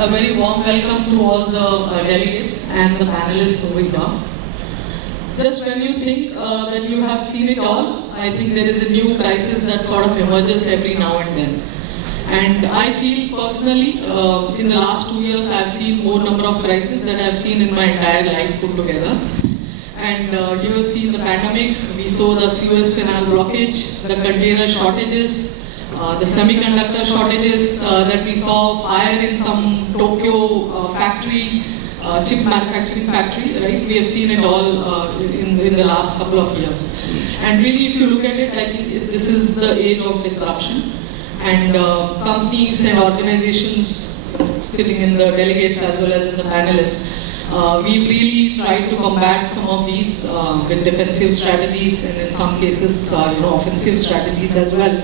a very warm welcome to all the delegates and the panelists over here. Just when you think that you have seen it all, I think there is a new crisis that sort of emerges every now and then. And I feel personally, in the last 2 years, I have seen more number of crises that I have seen in my entire life put together. And you have seen the pandemic, we saw the Suez Canal blockage, the container shortages, the semiconductor shortages that we saw, fire in some Tokyo factory, chip manufacturing factory, right? We have seen it all in the last couple of years. And really, if you look at it, I think this is the age of disruption. And companies and organizations sitting in the delegates as well as in the panelists, we've really tried to combat some of these with defensive strategies and in some cases, offensive strategies as well.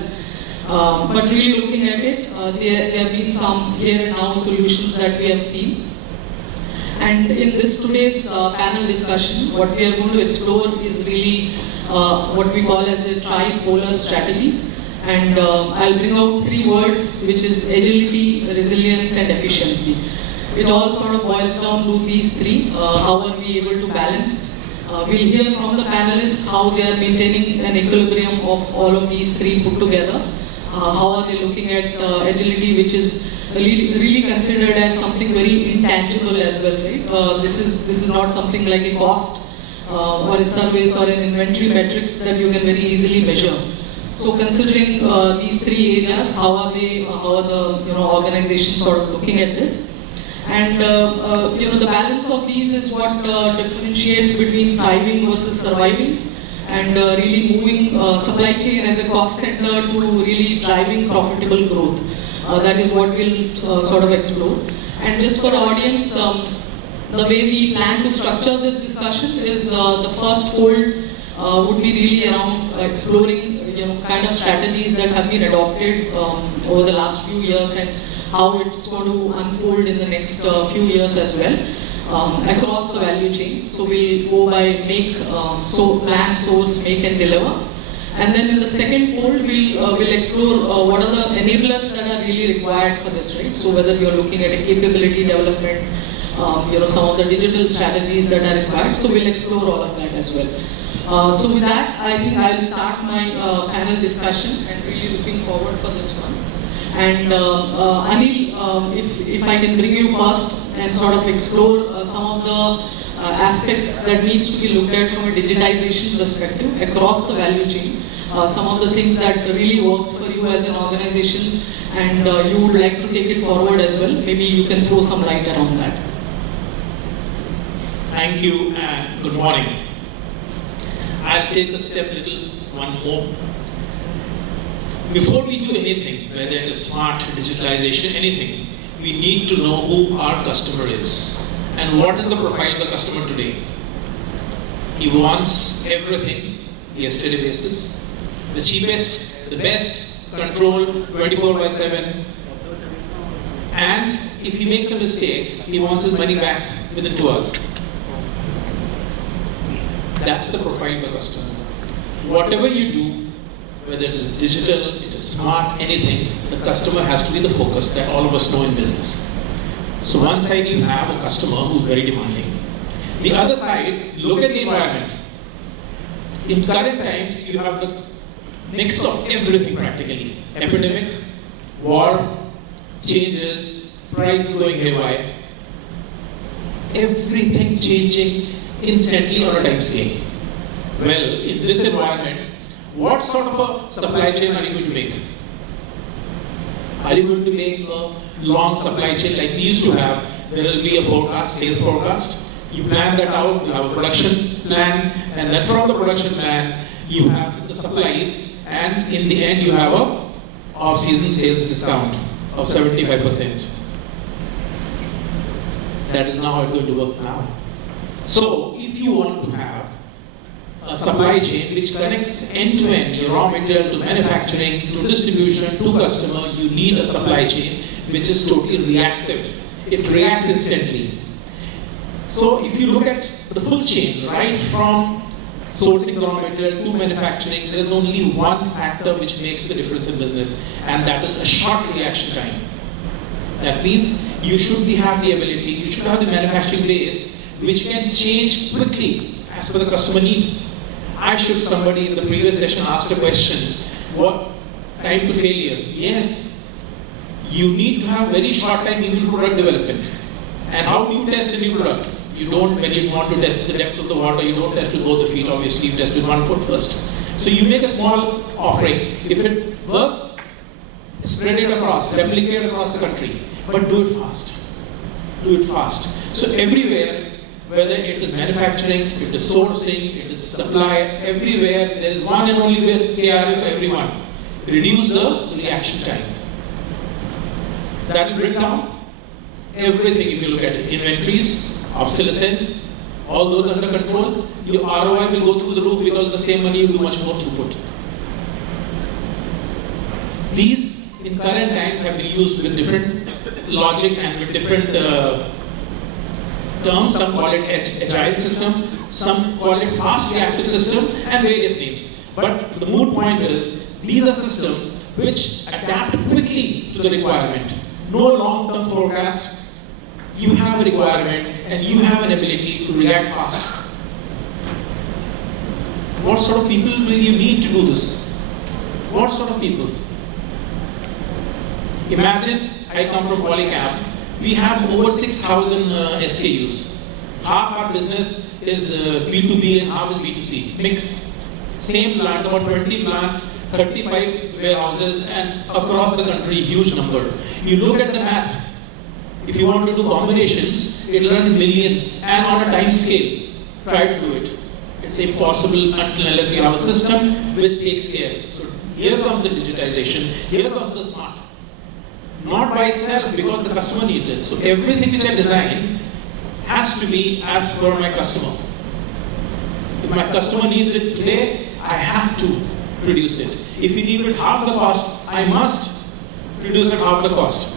But really looking at it, there have been some here and now solutions that we have seen. And in this today's panel discussion, what we are going to explore is really what we call as a tripolar strategy. And I'll bring out 3 words, which is agility, resilience, and efficiency. It all sort of boils down to these 3. How are we able to balance? We'll hear from the panelists how they are maintaining an equilibrium of all of these 3 put together. How are they looking at agility, which is really considered as something very intangible as well, right? This is not something like a cost or a service or an inventory metric that you can very easily measure. So considering these 3 areas, how are the organizations sort of looking at this? And the balance of these is what differentiates between thriving versus surviving, and really moving supply chain as a cost center to really driving profitable growth. That is what we'll sort of explore. And just for the audience, the way we plan to structure this discussion is the first fold would be really around exploring kind of strategies that have been adopted over the last few years and how it's going to unfold in the next few years as well across the value chain. So we'll go by plan, source, make and deliver. And then in the second fold, we'll explore what are the enablers that are really required for this, right? So whether you're looking at a capability development, some of the digital strategies that are required. So we'll explore all of that as well. So with that, I think I'll start my panel discussion and really looking forward for this one. And Anil, if I can bring you first and sort of explore some of the aspects that needs to be looked at from a digitization perspective across the value chain, some of the things that really work for you as an organization and you would like to take it forward as well. Maybe you can throw some light around that. Thank you and good morning. I'll take a step one more. Before we do anything, whether it is smart, digitalization, anything, we need to know who our customer is and what is the profile of the customer today. He wants everything, yesterday basis, the cheapest, the best, control 24/7, and if he makes a mistake, he wants his money back within 2 hours. That's the profile of the customer. Whatever you do, whether it is digital, it is smart, anything, the customer has to be the focus that all of us know in business. So one side you have a customer who's very demanding. The other side, look at the environment. In current times, you have the mix of everything practically. Epidemic, war, changes, prices going haywire. Everything changing instantly on a time scale. Well, in this environment, what sort of a supply chain are you going to make? Are you going to make a long supply chain like we used to have? There will be a forecast, sales forecast. You plan that out, you have a production plan, and then from the production plan, you have the supplies, and in the end, you have a off-season sales discount of 75%. That is not how it's going to work now. So, if you want to have a supply chain which connects end-to-end, your raw material to manufacturing, to distribution, to customer, you need a supply chain which is totally reactive. It reacts instantly. So, if you look at the full chain, right from sourcing the raw material to manufacturing, there is only one factor which makes the difference in business, and that is a short reaction time. That means you should have the ability, you should have the manufacturing base which can change quickly as per the customer need. Somebody in the previous session asked a question, what time to failure? Yes, you need to have very short time in new product development. And how do you test a new product? You don't, when you want to test the depth of the water, you don't test with both the feet, obviously you test with 1 foot first. So you make a small offering. If it works, spread it across, replicate across the country, but do it fast. Do it fast. So everywhere, whether it is manufacturing, it is sourcing, it is supply, everywhere there is one and only way KRA for everyone. Reduce the reaction time. That will bring down everything if you look at it. Inventories, obsolescence, all those under control. Your ROI will go through the roof because of the same money you do much more throughput. These in current times have been used with different logic and with different terms. Some call it agile system, some call it fast reactive system, and various names. But the moot point is, these are systems which adapt quickly to the requirement. No long-term forecast. You have a requirement and you have an ability to react fast. What sort of people will you need to do this? What sort of people? Imagine I come from Polycab. We have over 6,000 SKUs. Half our business is B2B and half is B2C. Mix. Same plants, about 20 plants, 35 warehouses, and across the country, huge number. You look at the math. If you want to do combinations, it will run millions and on a time scale. Try to do it. It's impossible unless you have a system which takes care. So here comes the digitization, here comes the smart. Not by itself, because the customer needs it. So everything which I design has to be as per my customer. If my customer needs it today, I have to produce it. If he needs it half the cost, I must produce at half the cost.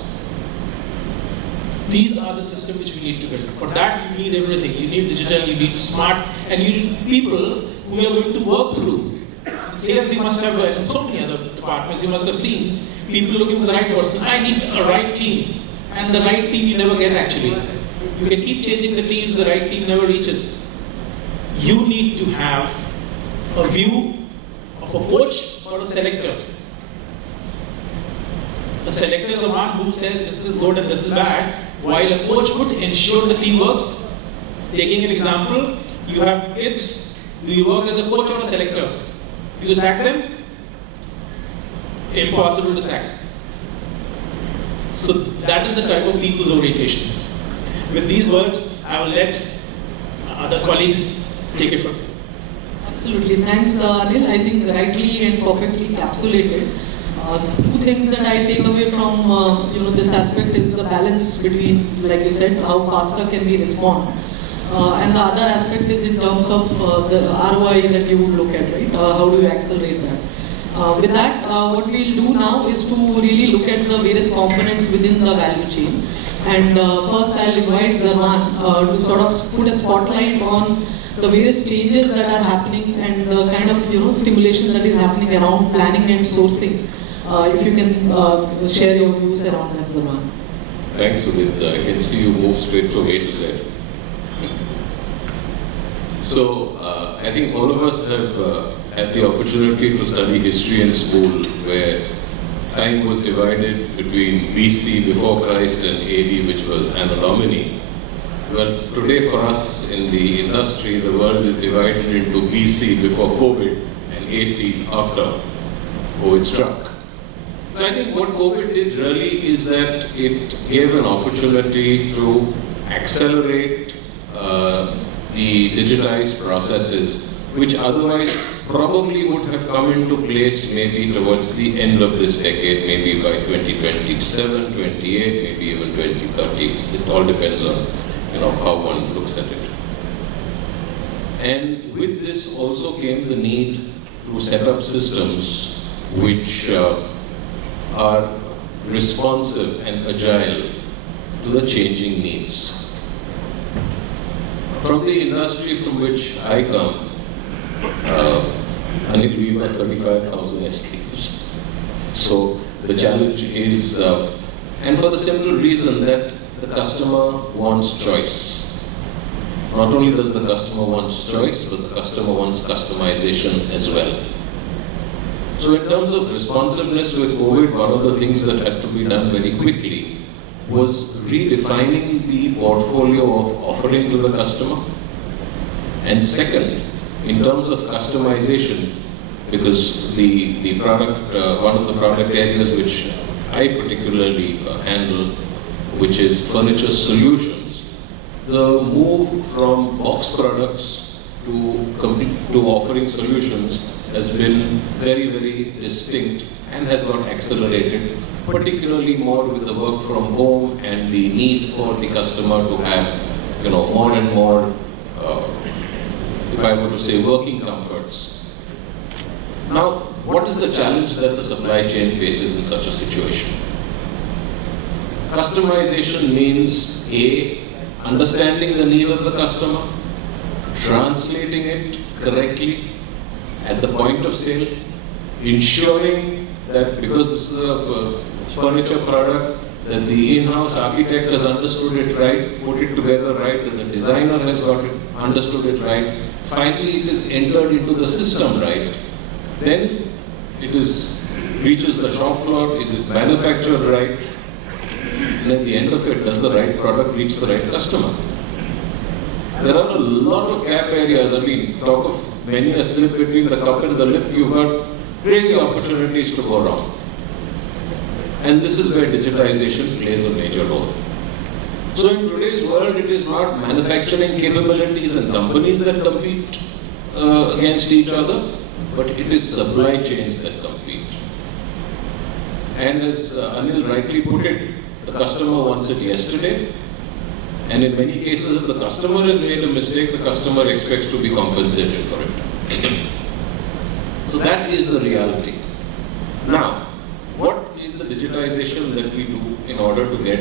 These are the systems which we need to build. For that, you need everything. You need digital, you need smart, and you need people who are going to work through. Sales, you must have, and so many other departments, you must have seen people looking for the right person. I need a right team. And the right team you never get actually. You can keep changing the teams, the right team never reaches. You need to have a view of a coach or a selector. The selector is the one who says this is good and this is bad, while a coach would ensure the team works. Taking an example, you have kids, do you work as a coach or a selector? Do you sack them? Impossible to sack. So that is the type of people's orientation. With these words, I will let other colleagues take it from here. Absolutely. Thanks, Anil. I think rightly and perfectly encapsulated. Two things that I take away from this aspect is the balance between, like you said, how faster can we respond, and the other aspect is in terms of the ROI that you would look at, right? How do you accelerate that? With that, what we'll do now is to really look at the various components within the value chain. And first, I'll invite Zurvan to sort of put a spotlight on the various changes that are happening and the kind of stimulation that is happening around planning and sourcing. If you can share your views around that, Zurvan. Thanks, Sudeepta. I can see you move straight from A to Z. So, I think all of us have had the opportunity to study history in school, where time was divided between BC, before Christ, and AD, which was Anno Domini. Well, today for us in the industry, the world is divided into BC, before COVID, and AC, after COVID struck. So I think what COVID did really is that it gave an opportunity to accelerate the digitized processes, which otherwise probably would have come into place maybe towards the end of this decade, maybe by 2027, 28, maybe even 2030. It all depends on how one looks at it. And with this also came the need to set up systems which are responsive and agile to the changing needs. From the industry from which I come, Anil, we have 35,000 SKUs. So the challenge is And for the simple reason that the customer wants choice. Not only does the customer want choice, but the customer wants customization as well. So in terms of responsiveness with COVID, one of the things that had to be done very quickly was redefining the portfolio of offering to the customer. And second, in terms of customization, because the product, one of the product areas which I particularly handle, which is furniture solutions, the move from box products to offering solutions has been very, very distinct and has got accelerated, particularly more with the work from home and the need for the customer to have, more and more, if I were to say, working comforts. Now, what is the challenge that the supply chain faces in such a situation? Customization means A, understanding the need of the customer, translating it correctly at the point of sale, ensuring that because this is a furniture product, that the in-house architect has understood it right, put it together right, that the designer has got it, understood it right. Finally, it is entered into the system right. Then it reaches the shop floor, is it manufactured right? And at the end of it, does the right product reach the right customer? There are a lot of gap areas. I mean, talk of many a slip between the cup and the lip, you've got crazy opportunities to go wrong. And this is where digitization plays a major role. So in today's world, it is not manufacturing capabilities and companies that compete against each other, but it is supply chains that compete. And as Anil rightly put it, the customer wants it yesterday. And in many cases, if the customer has made a mistake, the customer expects to be compensated for it. So that is the reality. Now, what is the digitization that we do in order to get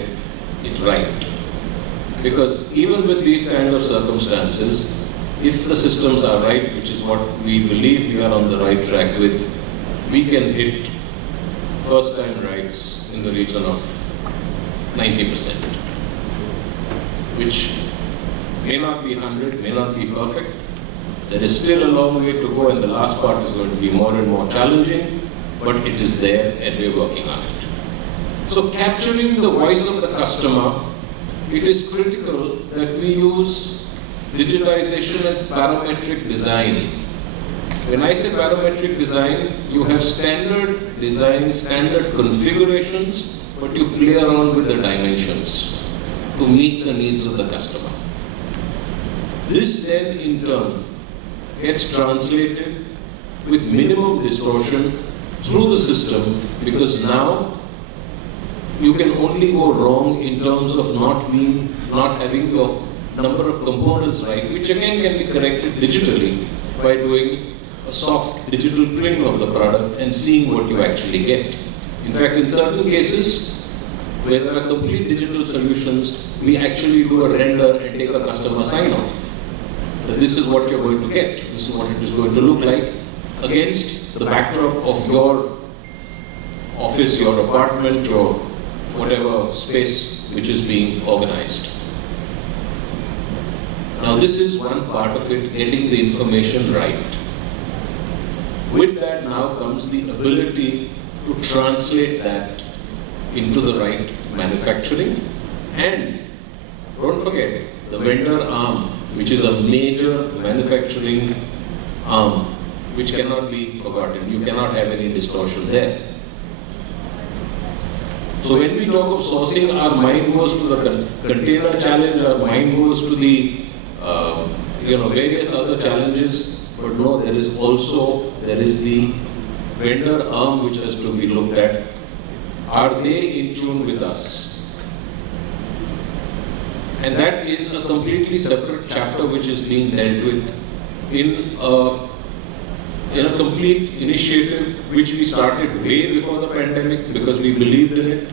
it right? Because even with these kind of circumstances, if the systems are right, which is what we believe we are on the right track with, we can hit first-time rights in the region of 90%, which may not be 100, may not be perfect. There is still a long way to go, and the last part is going to be more and more challenging, but it is there and we're working on it. So capturing the voice of the customer, it is critical that we use digitization and parametric design. When I say parametric design, you have standard design, standard configurations, but you play around with the dimensions to meet the needs of the customer. This then in turn gets translated with minimum distortion through the system, because now you can only go wrong in terms of not having your number of components right, which again can be corrected digitally by doing a soft digital twinning of the product and seeing what you actually get. In fact, in certain cases, where there are complete digital solutions, we actually do a render and take a customer sign-off. That this is what you're going to get, this is what it is going to look like, against the backdrop of your office, your apartment, your whatever space which is being organized. Now this is one part of it, getting the information right. With that now comes the ability to translate that into the right manufacturing, and don't forget the vendor arm, which is a major manufacturing arm which cannot be forgotten. You cannot have any distortion there. So when we talk of sourcing, our mind goes to the container challenge, our mind goes to the various other challenges, but no, there is the vendor arm which has to be looked at. Are they in tune with us? And that is a completely separate chapter which is being dealt with in a complete initiative which we started way before the pandemic because we believed in it.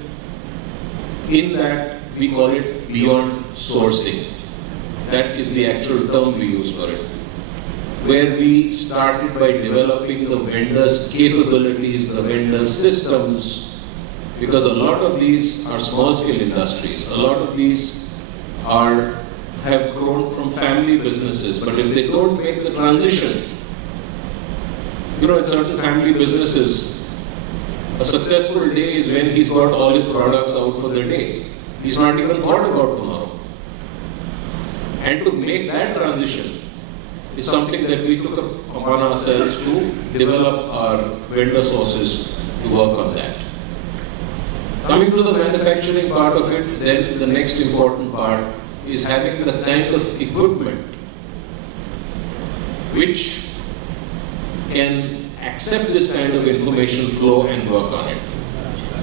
In that, we call it beyond sourcing. That is the actual term we use for it. Where we started by developing the vendor's capabilities, the vendor's systems, Because a lot of these are small-scale industries. A lot of these have grown from family businesses, but if they don't make the transition, in certain family businesses, a successful day is when he's got all his products out for the day. He's not even thought about tomorrow. And to make that transition is something that we took upon ourselves to develop our vendor sources to work on that. Coming to the manufacturing part of it, then the next important part is having the kind of equipment which can accept this kind of information flow and work on it.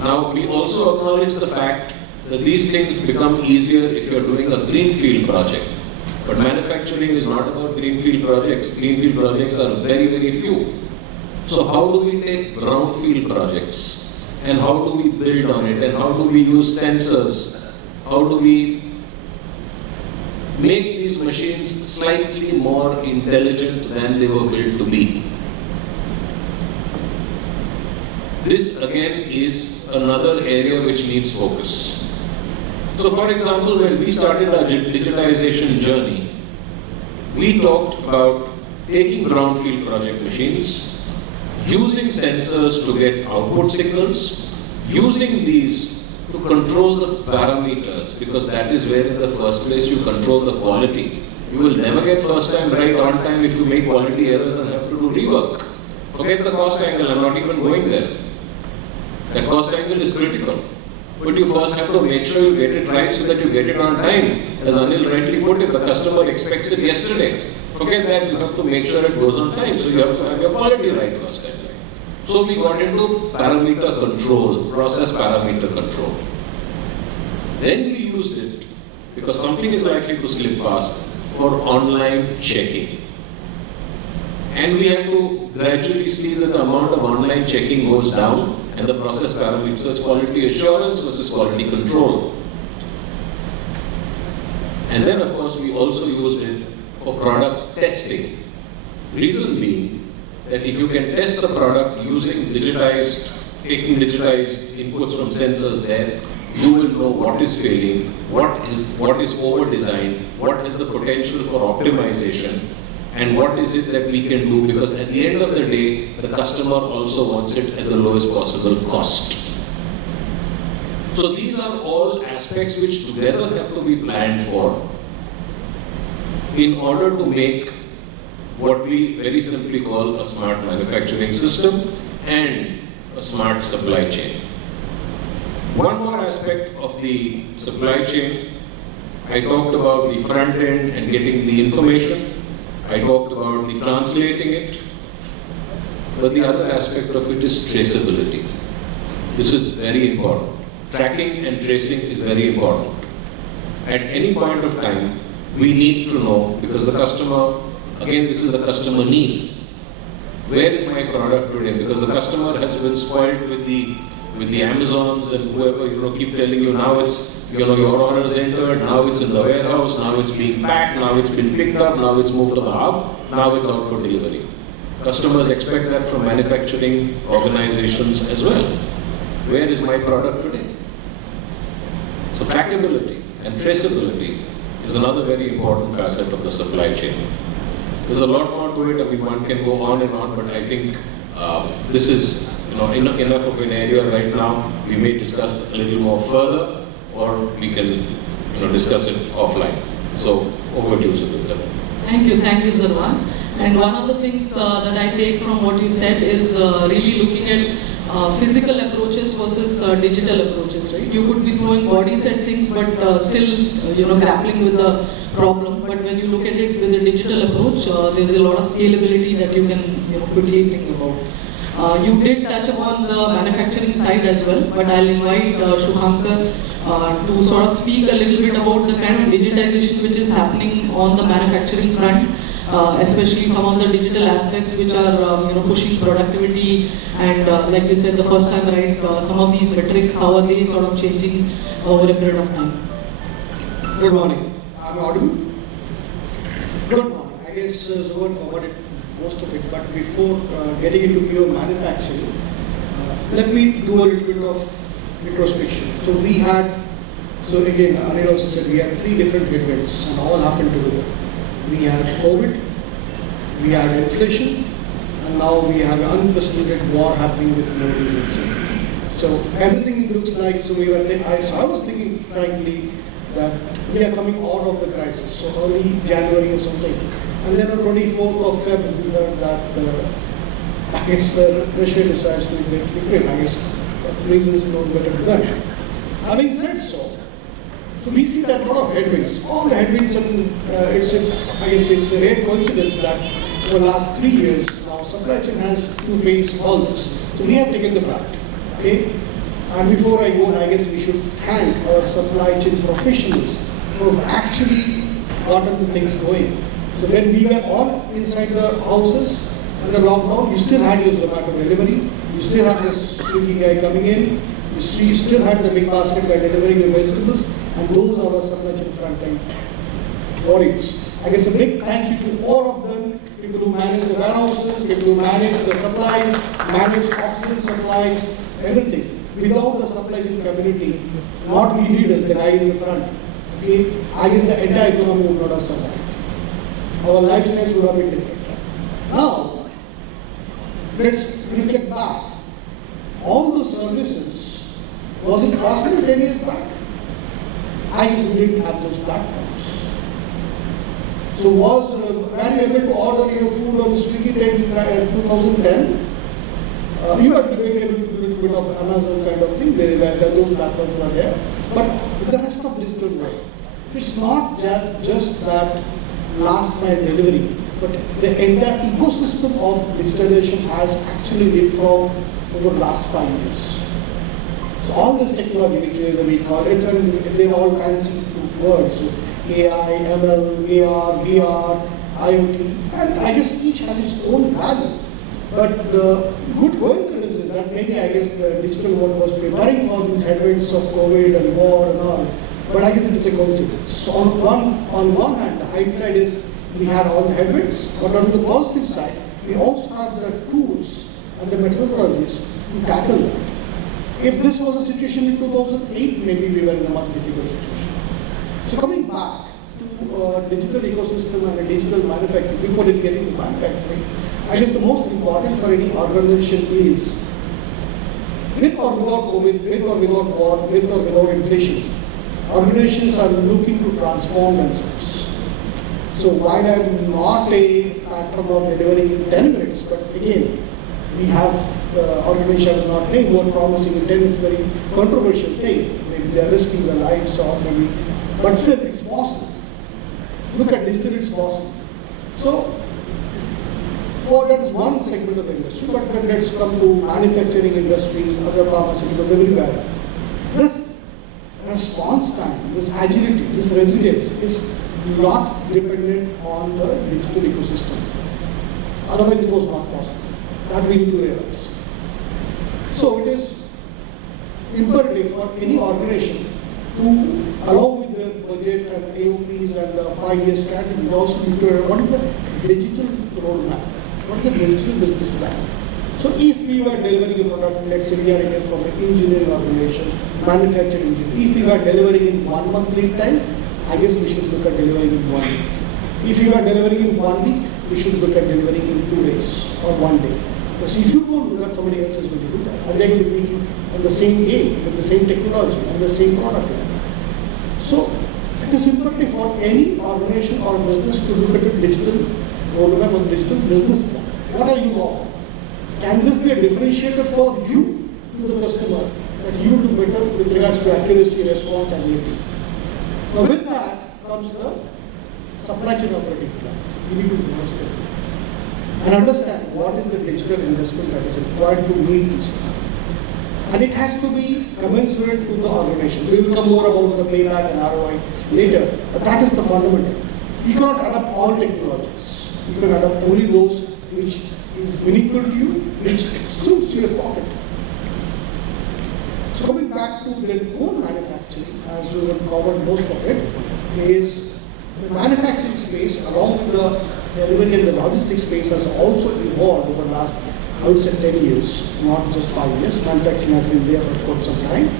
Now, we also acknowledge the fact that these things become easier if you're doing a greenfield project. But manufacturing is not about greenfield projects. Greenfield projects are very, very few. So how do we take brownfield projects? And how do we build on it? And how do we use sensors? How do we make these machines slightly more intelligent than they were built to be? This again is another area which needs focus. So for example, when we started our digitization journey, we talked about taking brownfield project machines, using sensors to get output signals, using these to control the parameters, because that is where in the first place you control the quality. You will never get first time right on time if you make quality errors and have to do rework. Forget the cost angle, I'm not even going there. That cost angle is critical. But you first have to make sure you get it right so that you get it on time. As Anil rightly put it, the customer expects it yesterday. Forget that, you have to make sure it goes on time. So you have to have your quality right first time. So we got into parameter control, process parameter control. Then we used it, because something is likely to slip past, for online checking. And we have to gradually see that the amount of online checking goes down and the process parameters, so it's quality assurance versus quality control. And then of course we also used it for product testing. Reason being that if you can test the product using taking digitized inputs from sensors there, you will know what is failing, what is over-designed, what is the potential for optimization, and what is it that we can do, because at the end of the day, the customer also wants it at the lowest possible cost. So these are all aspects which together have to be planned for in order to make what we very simply call a smart manufacturing system and a smart supply chain. One more aspect of the supply chain, I talked about the front end and getting the information. I talked about the translating it, but the other aspect of it is traceability. This is very important. Tracking and tracing is very important. At any point of time, we need to know, because the customer, again this is the customer need. Where is my product today? Because the customer has been spoiled with the Amazons and whoever, keep telling you now it's, your order is entered, now it's in the warehouse, now it's being packed, now it's been picked up, now it's moved to the hub, now it's out for delivery. Customers expect that from manufacturing organizations as well. Where is my product today? So trackability and traceability is another very important facet of the supply chain. There's a lot more to it. I mean, one can go on and on, but I think this is enough of an area right now. We may discuss a little more further, or we can discuss it offline. So over to you, Sudeepta. Thank you, Zurvan. And one of the things that I take from what you said is really looking at physical approaches versus digital approaches, right? You could be throwing bodies at things, but still, grappling with the problem. But when you look at it with a digital approach, there's a lot of scalability that you can quickly think about. You did touch upon the manufacturing side as well, but I'll invite Shubhankar to sort of speak a little bit about the kind of digitization which is happening on the manufacturing front, especially some of the digital aspects which are pushing productivity, and like you said the first time, right, some of these metrics, how are they sort of changing over a period of time. Good morning. I'm audible? Good morning. I guess Zurvan covered it, most of it, but before getting into pure manufacturing, let me do a little bit of retrospection. So again, Anil also said we had 3 different headwinds and all happened together. We had COVID, we had inflation, and now we have an unprecedented war happening with no reason. So everything looks like, so I was thinking frankly that we are coming out of the crisis, so early January or something. And then on 24th of February, we learned that I guess Russia decides to invade Ukraine. I guess reasons known better to them. Having said so we see that a lot of headwinds. All the headwinds, and I guess it's a rare coincidence that for the last 3 years now, supply chain has to face all this. So we have taken the brunt. Okay? And before I go, I guess we should thank our supply chain professionals who have actually gotten the things going. So when we were all inside the houses under lockdown, you still had your Zomato delivery, you still had the Swiggy guy coming in, you still had the big basket guy delivering your vegetables, and those are our supply chain front-end warriors. I guess a big thank you to all of them, people who manage the warehouses, people who manage the supplies, manage oxygen supplies, everything. Without the supply chain community, not we leaders, the guy in the front, okay, I guess the entire economy would not have survived. Our lifestyles would have been different. Now, let's reflect back. All the services, was it possible 10 years back? I guess we didn't have those platforms. So were you able to order your food on Swiggy in 2010? You had to be able to do a little bit of Amazon kind of thing. Those platforms were there. But the rest of digital world, it's not just that last mile delivery, but the entire ecosystem of digitalization has actually leapfrogged over the last 5 years. So all this technology, which we call it, and they're all fancy words, so AI, ML, AR, VR, IoT, and I guess each has its own value. But the good coincidence is that maybe I guess the digital world was preparing for these headwinds of COVID and war and all, but I guess it is a coincidence. So on one hand, the hindsight is we had all the headwinds, but on the positive side, we also have the tools and the methodologies to tackle that. If this was a situation in 2008, maybe we were in a much difficult situation. So coming back to digital ecosystem and a digital manufacturing, before it getting to manufacturing, I guess the most important for any organization is, with or without COVID, with or without war, with or without inflation, organizations are looking to transform themselves. So while I'm not a platform of delivering in 10 minutes, but again, we have organizations not name who are promising in 10 minutes very controversial thing. Maybe they are risking their lives or maybe, but still it's possible. Look at digital, it's possible. So that is one segment of the industry, but when let's come to manufacturing industries, other pharmaceuticals, everywhere. This response time, this agility, this resilience is not dependent on the digital ecosystem. Otherwise it was not possible. That we need to realize. So it is imperative for any organization to, along with their budget and AOPs and the 5-year strategy, they also need to, what is the digital roadmap? What is the digital business plan? So if we were delivering a product, let's say we are in from an engineering organization, manufacturing engineering, if we were delivering in 1 month lead time, I guess we should look at delivering in 1 week. If we were delivering in 1 week, we should look at delivering in 2 days or 1 day. Because if you don't do that, somebody else is going to do that. And they're going to be in the same game, with the same technology, and the same product line. So it is imperative for any organization or business to look at a digital roadmap or digital business plan. What are you offering? Can this be a differentiator for you to the customer that you will do better with regards to accuracy, response, agility? Now with that comes the supply chain operating plan. You need to merge them and understand what is the digital investment that is required to meet this. And it has to be commensurate to the organization. We will come more about the payback and ROI later, but that is the fundamental. You cannot adapt all technologies. You can adapt only those which is meaningful to you, which suits your pocket. So coming back to the core manufacturing, as we have covered most of it, is the manufacturing space along with the delivery and the logistics space has also evolved over the last, I would say 10 years, not just 5 years. Manufacturing has been there for quite some time.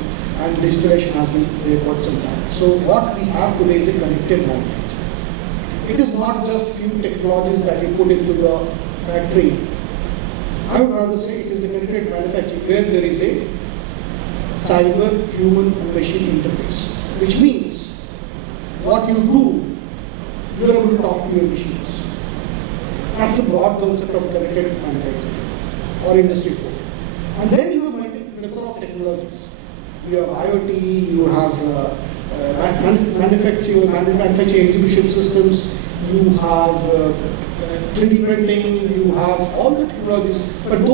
and digitization has been there quite some time. So what we have today is a connected manufacturing. It is not just few technologies that you put into the factory. I would rather say it is a connected manufacturing where there is a cyber, human and machine interface, which means what you do, you are able to talk to your machines. That's the broad concept of connected manufacturing or Industry 4. And then you have multiple of technologies. You have IoT, you have manufacturing execution systems, you have 3D printing, you have all the technologies. But the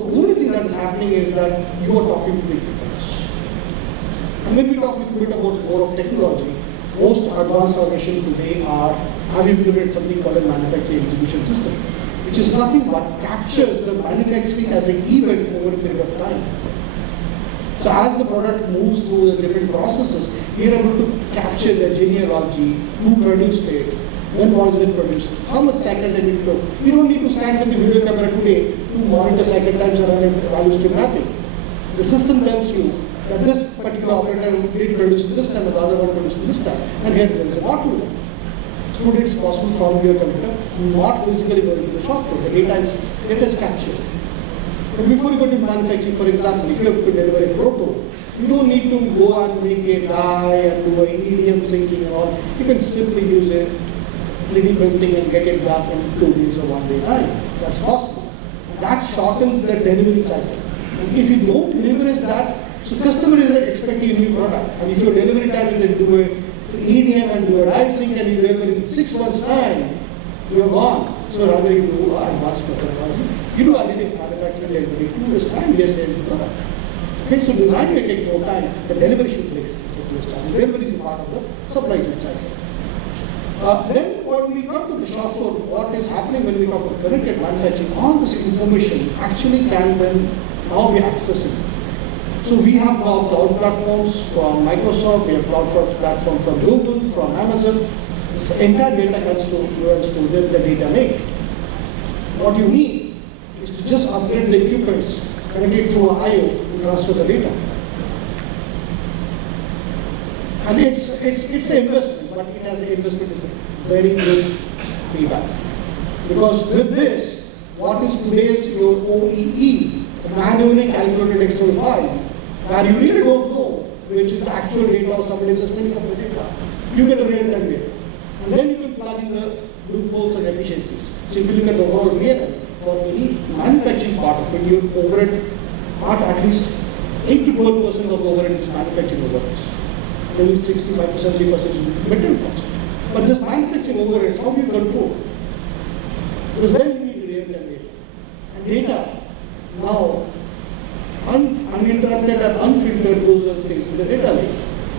only thing that is happening is that you are talking to the equipments. And when we talk a little bit about more of technology, most advanced automation today have implemented something called a manufacturing execution system, which is nothing but captures the manufacturing as an event over a period of time. So as the product moves through the different processes, we are able to capture the genealogy, who produced it, when was it produced, how much cycle time it took. You don't need to stand with the video camera today to monitor cycle times or value stream mapping. The system tells you that this particular operator did produce this time, and the other one produced this time, and here there is a bottleneck. So today it's possible from your computer, not physically going to the shop floor. The data is captured. But before you go to manufacturing, for example, if you have to deliver a proto, you don't need to go and make a die and do a EDM syncing and all. You can simply use a 3D printing and get it back in 2 days or 1 day time. That's possible. And that shortens the delivery cycle. And if you don't leverage that, so customer is expecting a new product. And if your delivery time is to do a EDM and do a die sync and you deliver in 6 months' time, you are gone. So rather you do advanced technology. You do additive manufacturing delivery, 2 years' time, you sell the product. Okay, so design may take no time, the delivery should take less time. Delivery is a part of the supply chain cycle. Then when we come to the shop floor, what is happening when we talk of connected manufacturing, all this information actually can then now be accessible. So we have now cloud platforms from Microsoft, we have cloud platform from Google, from Amazon. This entire data comes to the data lake. What you need is to just upgrade the equipments, connect it through I/O to transfer the data. And it's an investment, but it has an investment with very good payback. Because with this, what is today's your OEE, manually calculated Excel file, where you really don't know which is the actual data or somebody is just filling up the data, you get a real-time data. And then you can plug in the loopholes and efficiencies. So if you look at the overall PNL, for any manufacturing part of it, your overhead part, at least 8 to 12% of the overhead is manufacturing overheads. Only 65 to 70% is material cost. But this manufacturing overheads, how do you control? Because then you need real-time data. And data now uninterrupted and unfiltered goes and stays in the data lake,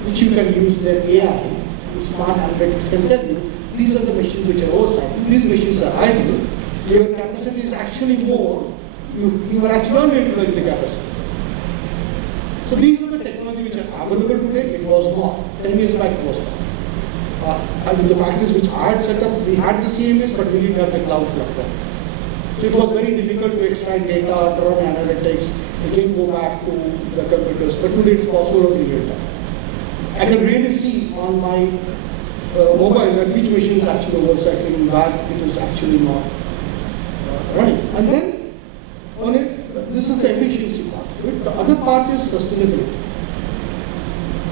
which you can use their AI, smart analytics can tell you, these are the machines which are oversight. These machines are idle. Your capacity is actually more. You are actually not utilizing the capacity. So these are the technology which are available today. It was not. 10 years back it was not. And the factories which I had set up, we had the CMS, but we didn't have the cloud platform. So it was very difficult to extract data, run analytics, again go back to the computers. But today it's possible in real time. I can really see on my mobile that which machine is actually overcycling, where it is actually not running. And then on it, this is the efficiency part of it. The other part is sustainability.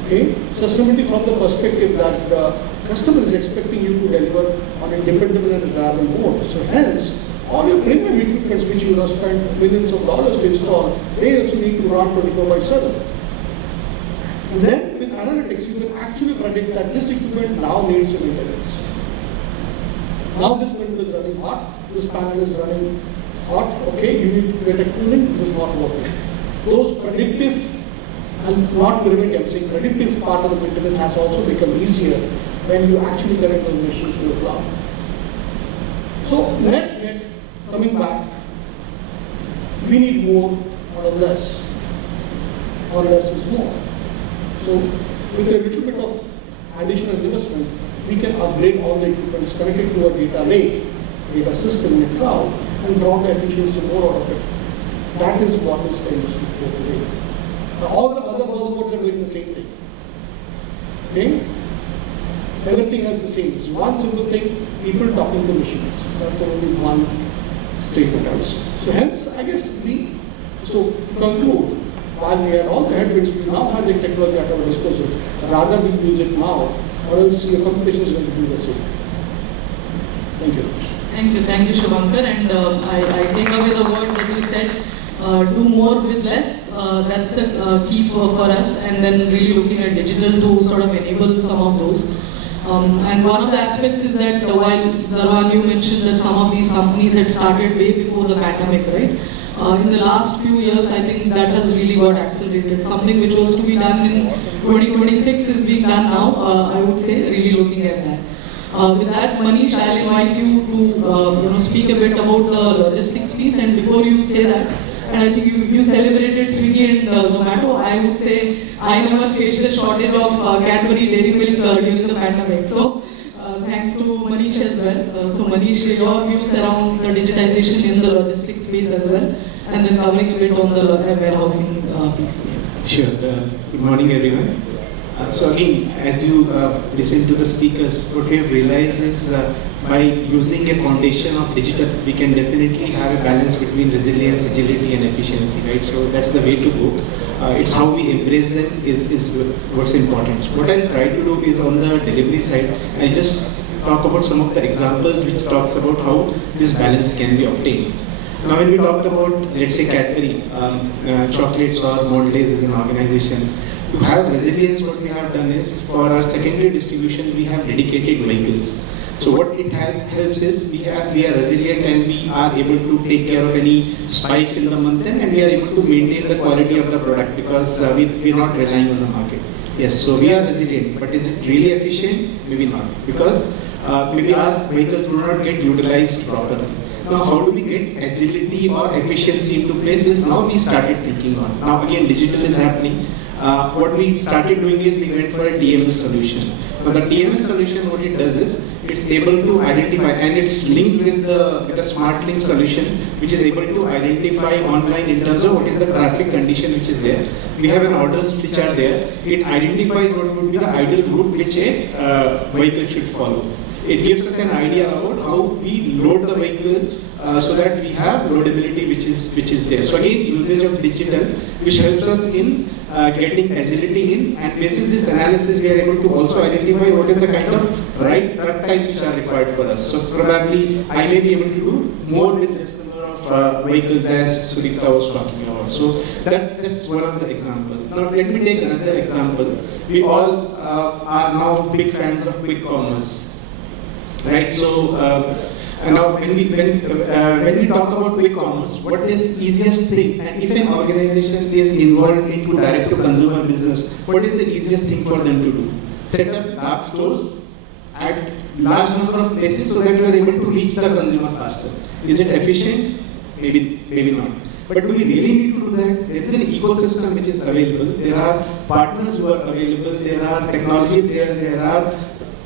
Okay, sustainability from the perspective that the customer is expecting you to deliver on a dependable and reliable mode. So hence, all your premium equipments which you have spent millions of dollars to install, they also need to run 24/7. And then with analytics, you can actually predict that this equipment now needs some maintenance. Now this window is running hot, this panel is running hot, okay, you need to get a cooling, this is not working. Those predictive and not preventive, saying predictive part of the maintenance has also become easier when you actually connect those machines to the cloud. So net, coming back, we need more or less. Or less is more. So with a little bit of additional investment, we can upgrade all the equipment, connect it to a data lake, data system in the cloud, and draw the efficiency more out of it. That is what is the Industry 4 today. All the other buzzwords are doing the same thing. Okay? Everything else is the same. It's one simple thing, people talking to machines. That's only one statement else. So hence, I guess to conclude, while we had all the headwinds, we now have the technology at our disposal. Rather we use it now, or else your competition is going to do the same. Thank you. Thank you, Shubhankar. And I take away the word that you said, do more with less. That's the key for us. And then really looking at digital to sort of enable some of those. And one of the aspects is that while Zurvan, you mentioned that some of these companies had started way before the pandemic, right? In the last few years, I think that has really got accelerated. Something which was to be done in 2026 is being done now, I would say, really looking at that. With that, Manish, I'll invite you to speak a bit about the logistics piece. And before you say that, and I think you celebrated Swiggy and Zomato, I would say I never faced a shortage of Cadbury Dairy Milk during the pandemic. So thanks to Manish as well. So Manish, your views around the digitization in the logistics space as well, and then covering a bit on the warehousing piece. Sure. Good morning, everyone. So again, as you listen to the speakers, what we have realized is by using a foundation of digital, we can definitely have a balance between resilience, agility, and efficiency, right? So that's the way to go. It's how we embrace them is what's important. What I'll try to do is on the delivery side, I just talk about some of the examples which talks about how this balance can be obtained. Now when we talk about, let's say Cadbury, chocolates or Mondelez as an organization, to have resilience, what we have done is, for our secondary distribution, we have dedicated vehicles. So what it helps is, we are resilient and we are able to take care of any spikes in the month end, and we are able to maintain the quality of the product because we are not relying on the market. Yes, so we are resilient, but is it really efficient? Maybe not, because maybe our vehicles do not get utilized properly. Now, how do we get agility or efficiency into place is now we started thinking on. Now again, digital is happening. What we started doing is we went for a DMS solution. Now the DMS solution, what it does is, it's able to identify, and it's linked with the smart link solution, which is able to identify online in terms of what is the traffic condition which is there. We have an orders which are there. It identifies what would be the ideal route which a vehicle should follow. It gives us an idea about how we load the vehicle so that we have loadability which is there. So again, usage of digital, which helps us in getting agility in, and basis this analysis, we are able to also identify what is the kind of right truck types which are required for us. So probably I may be able to do more with this number of vehicles as Sudeepta was talking about. So that's one of the examples. Now let me take another example. We all are now big fans of quick commerce. Right, so now when we talk about quick commerce, what is easiest thing? And if an organization is involved into direct to consumer business, what is the easiest thing for them to do? Set up dark stores at large number of places so that you are able to reach the consumer faster. Is it efficient? Maybe not. But do we really need to do that? There is an ecosystem which is available. There are partners who are available. There are technology players. There are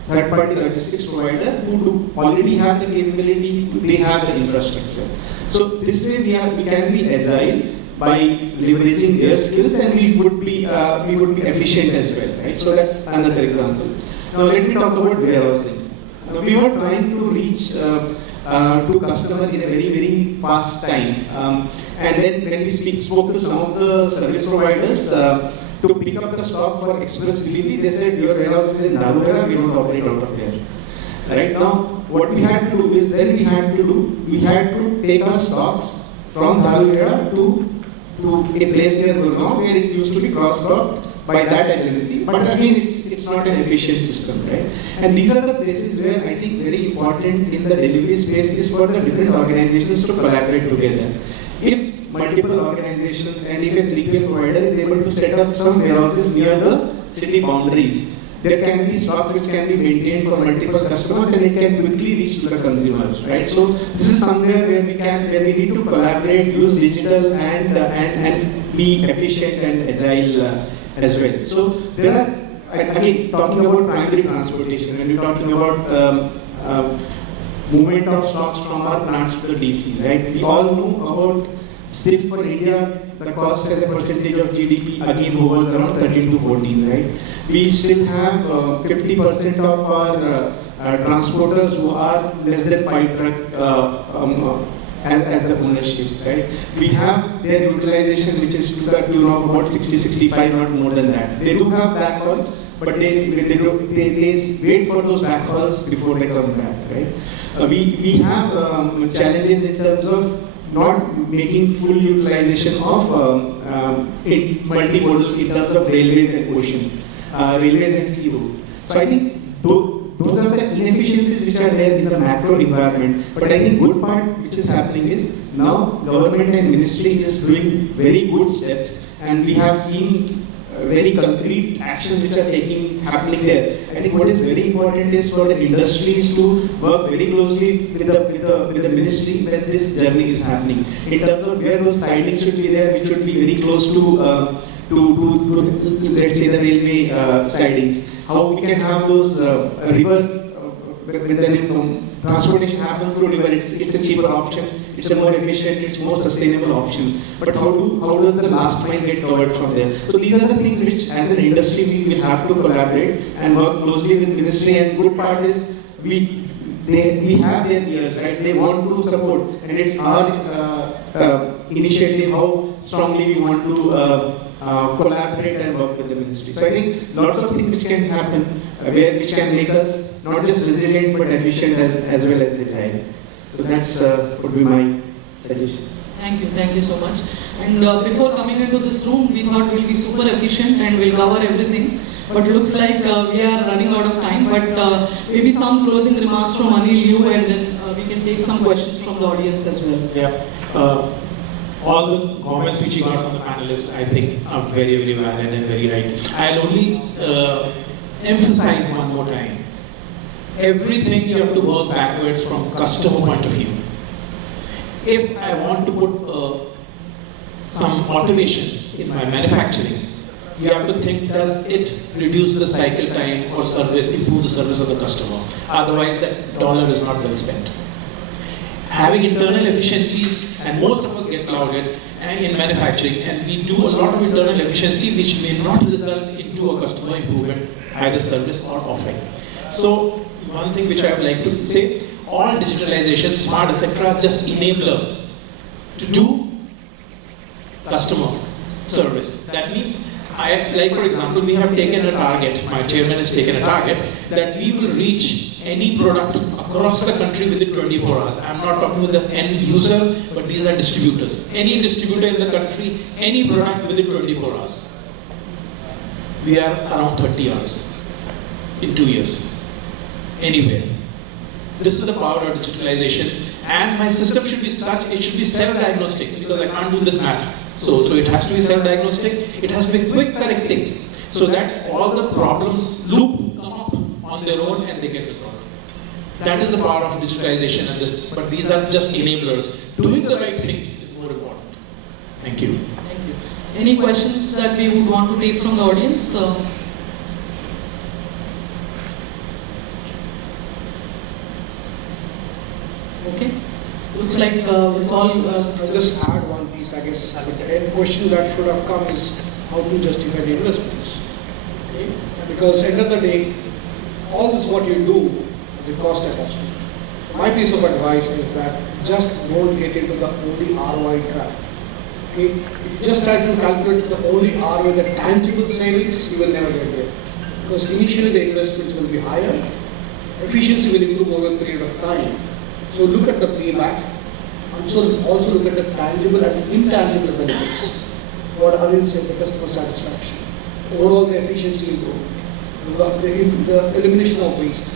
third-party logistics provider who already have the capability, they have the infrastructure. So this way we can be agile by leveraging their skills, and we would be efficient as well, right? So that's another example. Now let me talk about warehousing. Now, we were trying to reach to customer in a very fast time, and then when we spoke to some of the service providers. To pick up the stock for express delivery, they said your warehouse is in Marolia, we don't operate out of there. Right now, what we had to do is, we had to take our stocks from Marolia to a place near Gurgaon where it used to be cross-docked by that agency. But again, it's not an efficient system, right? And these are the places where I think very important in the delivery space is for the different organizations to collaborate together. If multiple organizations and if a 3PL provider is able to set up some warehouses near the city boundaries, there can be stocks which can be maintained for multiple customers and it can quickly reach to the consumers, right? So this is somewhere where we need to collaborate, use digital and be efficient and agile as well. So there are, again, talking about primary transportation, when we're talking about movement of stocks from our plants to the DC, right? We all know about still for India, the cost as a percentage of GDP again hovers around 13 to 14, right? We still have 50% of our transporters who are less than 5 truck as the ownership, right? We have their utilization which is to the tune of about 60-65, not more than that. They do have backhaul, but they wait for those backhauls before they come back, right? We have challenges in terms of not making full utilization of multimodal in terms of railways and ocean, railways and sea road. So I think those are the inefficiencies which are there in the macro environment. But I think good part which is happening is now government and ministry is doing very good steps, and we have seen very concrete actions which are happening there. I think what is very important is for the industries to work very closely with the ministry when this journey is happening. In terms of where those sidings should be there, which should be very close to let's say the railway sidings. How we can have those river when the transportation happens through river, it's a cheaper option, it's a more efficient, it's more sustainable option. But how does the last mile get covered from there? So these are the things which as an industry we will have to collaborate and work closely with ministry. And good part is we have their ears, right? They want to support, and it's our initiative how strongly we want to collaborate and work with the ministry. So I think lots of things which can happen, which can make us not just resilient but efficient as well as agile. So that's would be my suggestion. Thank you so much. And before coming into this room, we thought we'll be super efficient and we'll cover everything. But it looks like we are running out of time. But maybe some closing remarks from Anil, you, and then we can take some questions from the audience as well. Yeah. All the comments which you got from the panelists, I think, are very, very valid and very right. I'll only emphasize one more time. Everything you have to work backwards from customer point of view. If I want to put some automation in my manufacturing, you have to think, does it reduce the cycle time or service, improve the service of the customer? Otherwise, that dollar is not well spent. Having internal efficiencies, and most of us get clouded in manufacturing, and we do a lot of internal efficiency which may not result into a customer improvement, either service or offering. So one thing which I would like to say, all digitalization, smart, etc., just enabler to do customer service. That means, like for example, we have taken a target, my chairman has taken a target, that we will reach any product across the country within 24 hours. I'm not talking with the end user, but these are distributors. Any distributor in the country, any product within 24 hours. We are around 30 hours in 2 years. Anywhere. This is the power of digitalization, and my system should be such, it should be self-diagnostic, because I can't do this math. So it has to be self-diagnostic, it has to be quick correcting, so that all the problems loop come up on their own and they get resolved. That is the power of digitalization, and this, but these are just enablers. Doing the right thing is more important. Thank you. Thank you. Any questions that we would want to take from the audience? Okay. Looks like it's all. I'll just add one piece, I guess. The question that should have come is how to justify the investments. Okay? Because end of the day, all this what you do is a cost attachment. So my piece of advice is that just don't get into the only ROI trap. Okay? If you just try to calculate the only ROI, the tangible savings, you will never get there. Because initially the investments will be higher, efficiency will improve over a period of time. So look at the payback, and so also look at the tangible and the intangible benefits. What Anil said, the customer satisfaction, overall the efficiency improvement, the elimination of waste.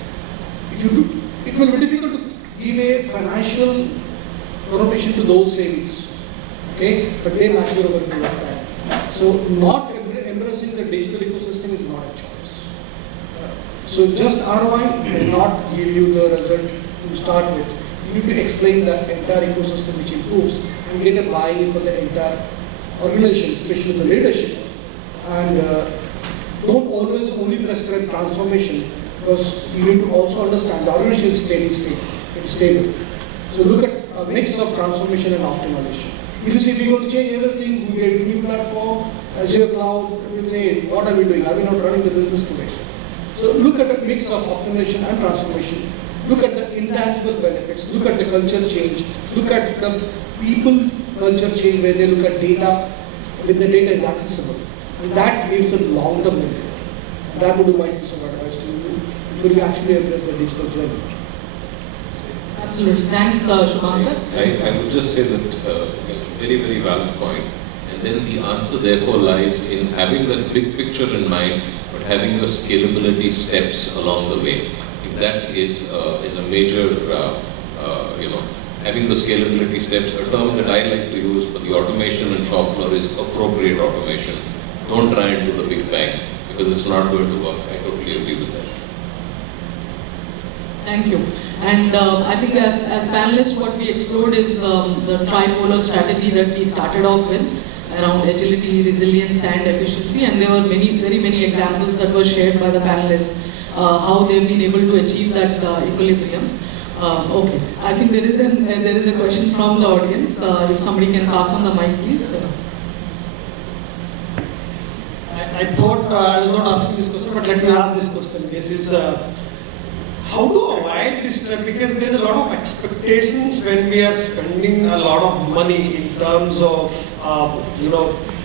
If you do, it will be difficult to give a financial connotation to those savings, okay? But they mature over a period of time. So not embracing the digital ecosystem is not a choice. So just ROI will not give you the result to start with. You need to explain the entire ecosystem which improves and get a buy-in for the entire organization, especially the leadership. And don't always only prescribe transformation, because you need to also understand the organization is steady state, it's stable. So look at a mix of transformation and optimization. If you say we're going to change everything, we get a new platform, Azure Cloud, we will say, what are we doing? Are we not running the business today? So look at the mix of optimization and transformation. Look at the intangible benefits. Look at the culture change. Look at the people culture change where they look at data when the data is accessible. And that gives a long-term benefit. That would be my piece of advice to you before you actually address the digital journey. Absolutely. Thanks, Shubhankar. I would just say that very, very valid point. And then the answer therefore lies in having that big picture in mind, but having the scalability steps along the way. If that is a major, having the scalability steps, a term that I like to use for the automation and shop floor is appropriate automation. Don't try and do the big bang, because it's not going to work. I totally agree with that. Thank you. And I think as panelists, what we explored is the tripolar strategy that we started off with around agility, resilience, and efficiency. And there were very many examples that were shared by the panelists, how they've been able to achieve that equilibrium. Okay, I think there is a question from the audience. If somebody can pass on the mic, please. I thought I was not asking this question, but let me ask this question. This is how to avoid this trap, because there is a lot of expectations when we are spending a lot of money in terms of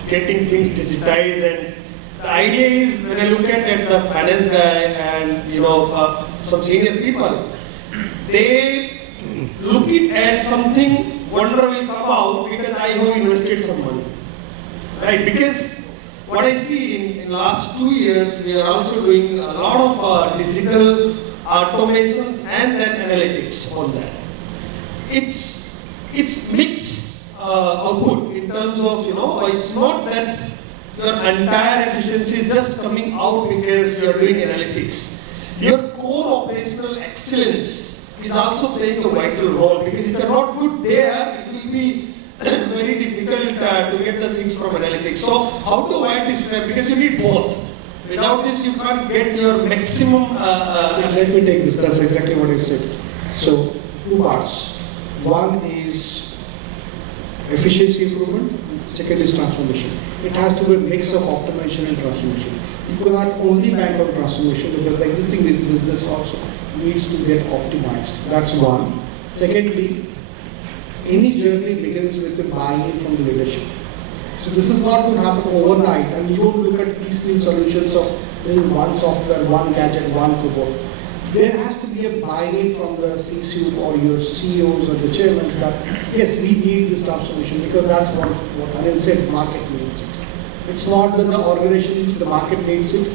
getting things digitized. And the idea is, when I look at the finance guy and some senior people, they look it as something wonder will come out because I have invested some money, right? Because what I see in last 2 years, we are also doing a lot of digital automations and then analytics on that. It's mixed output in terms of, it's not that your entire efficiency is just coming out because you are doing analytics. Your core operational excellence is also playing a vital role, because if you are not good there, it will be very difficult to get the things from analytics. So how to avoid this trap? Because you need both. Without this, you can't get your maximum. Let me take this. That's exactly what I said. So, 2 parts. One is efficiency improvement. Second is transformation. It has to be a mix of optimization and transformation. You cannot only bank on transformation, because the existing business also needs to get optimized. That's one. Secondly, any journey begins with the buy-in from the leadership. So this is not going to happen overnight, and you don't look at piecemeal solutions of doing one software, one gadget, one cobot. There has to be a buy-in from the C-suite or your CEOs or the chairmen that, yes, we need this transformation, because that's what Anil said, market needs it. It's not that the organization needs it, the market needs it,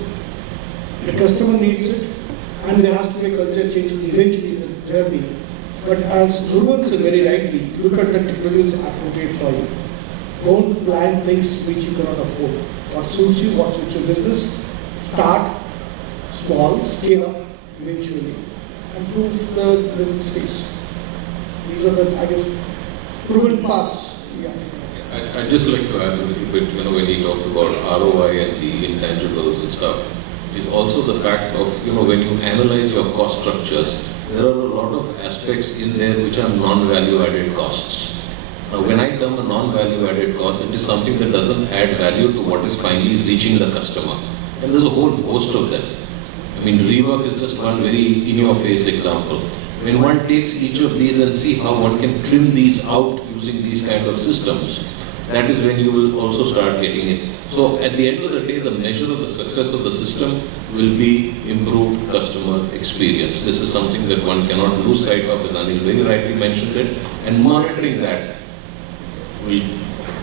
the customer needs it, and there has to be a culture change eventually in the journey. But as Zurvan said very rightly, look at the technologies appropriate for you. Don't plan things which you cannot afford. What suits you, what suits your business. Start small, scale up eventually, and prove the business case. These are the, I guess, proven paths. Yeah. I'd just like to add a little bit, when you talk about ROI and the intangibles and stuff, is also the fact of, when you analyze your cost structures, there are a lot of aspects in there which are non-value added costs. Now, when I term a non-value added cost, it is something that doesn't add value to what is finally reaching the customer. And there's a whole host of them. I mean, rework is just one very in-your-face example. When one takes each of these and see how one can trim these out using these kind of systems, that is when you will also start getting it. So at the end of the day, the measure of the success of the system will be improved customer experience. This is something that one cannot lose sight of, as Anil very rightly mentioned it, and monitoring that will,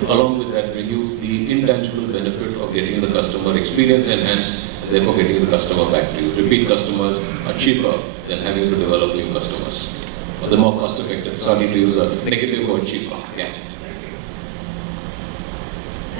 along with that, bring you the intangible benefit of getting the customer experience enhanced, and therefore getting the customer back to you. Repeat customers are cheaper than having to develop new customers. Or they're more cost effective. Sorry to use a negative word, cheaper. Yeah.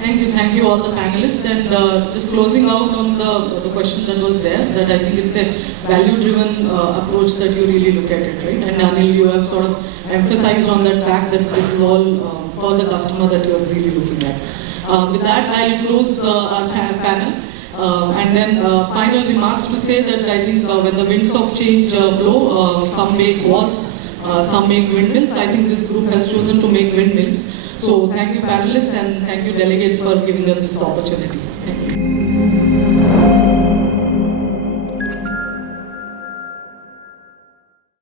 Thank you all the panelists, and just closing out on the question that was there, that I think it's a value-driven approach that you really look at it, right? And Anil, you have sort of emphasized on that fact that this is all for the customer that you're really looking at. With that, I'll close our panel, and then final remarks to say that I think when the winds of change blow, some make walls, some make windmills. I think this group has chosen to make windmills. So thank you panelists and thank you delegates for giving us this opportunity.